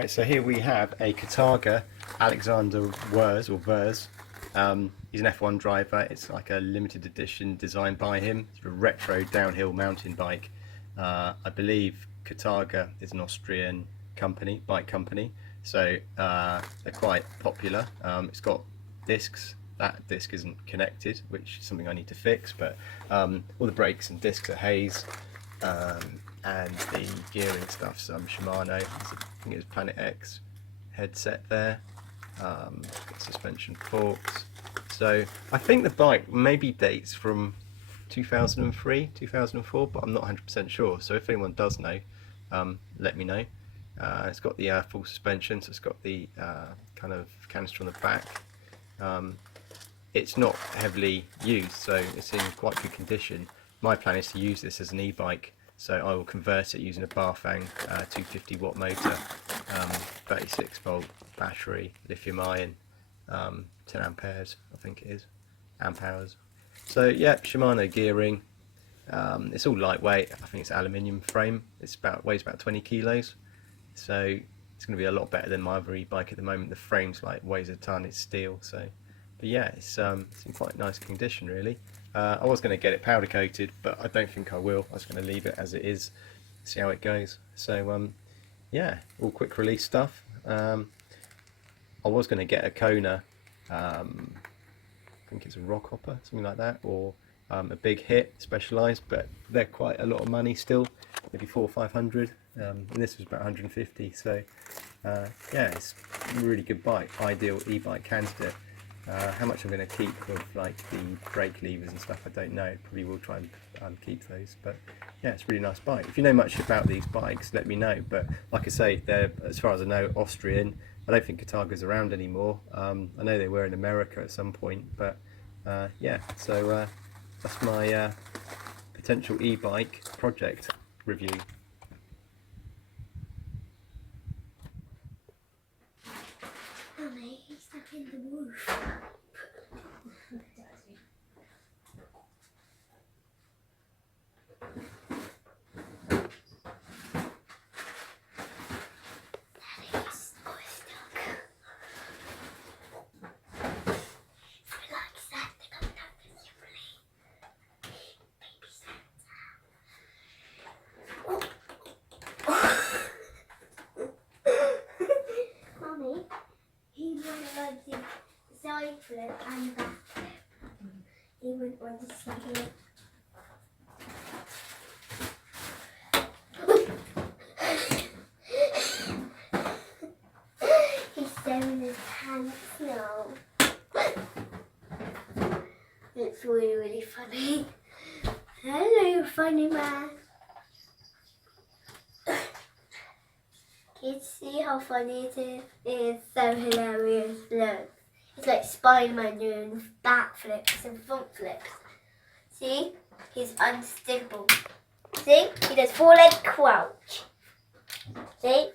Right, so here we have a Katarga Alexander Wurz. He's an F1 driver. It's like a limited edition designed by him. It's a retro downhill mountain bike. I believe Katarga is an Austrian bike company, so they're quite popular. It's got discs. That disc isn't connected, which is something I need to fix, but all the brakes and discs are Hayes. And the gearing stuff, some Shimano, I think it was Planet X headset there, got suspension forks. So I think the bike maybe dates from 2003, 2004, but I'm not 100% sure, so if anyone does know, let me know. It's got the full suspension, so it's got the kind of canister on the back. It's not heavily used, so it's in quite good condition. My plan is to use this as an e-bike, so I will convert it using a Bafang 250 watt motor, 36 volt battery, lithium ion, 10 amperes I think it is, amp hours. So yeah, Shimano gearing, it's all lightweight. I think it's aluminium frame. It's weighs about 20 kilos, so it's going to be a lot better than my other e-bike at the moment. The frame's weighs a ton, it's steel. So, but yeah, it's in quite nice condition really. I was going to get it powder coated, but I don't think I will. I was going to leave it as it is, see how it goes. So yeah, all quick release stuff. I was going to get a Kona, I think it's a rock hopper, something like that, or a big hit specialised, but they're quite a lot of money still, maybe 400 or 500, and this was about 150. So yeah, it's a really good bike, ideal e-bike candidate. How much I'm going to keep of like the brake levers and stuff, I don't know. Probably will try and keep those, but yeah, it's a really nice bike. If you know much about these bikes, let me know. But like I say, they're, as far as I know, Austrian. I don't think Katarga's around anymore. I know they were in America at some point, but yeah, so that's my potential e-bike project review. Mummy, he's stuck in the roof. He wouldn't like the side flip and back flip. He wouldn't want to stick it. He's staring his pants now. It's really, really funny. Hello, funny man. Can you see how funny it is? It is so hilarious. Look, it's like Spider-Man doing back flips and front flips. See? He's unstickable. See? He does 4-leg crouch. See?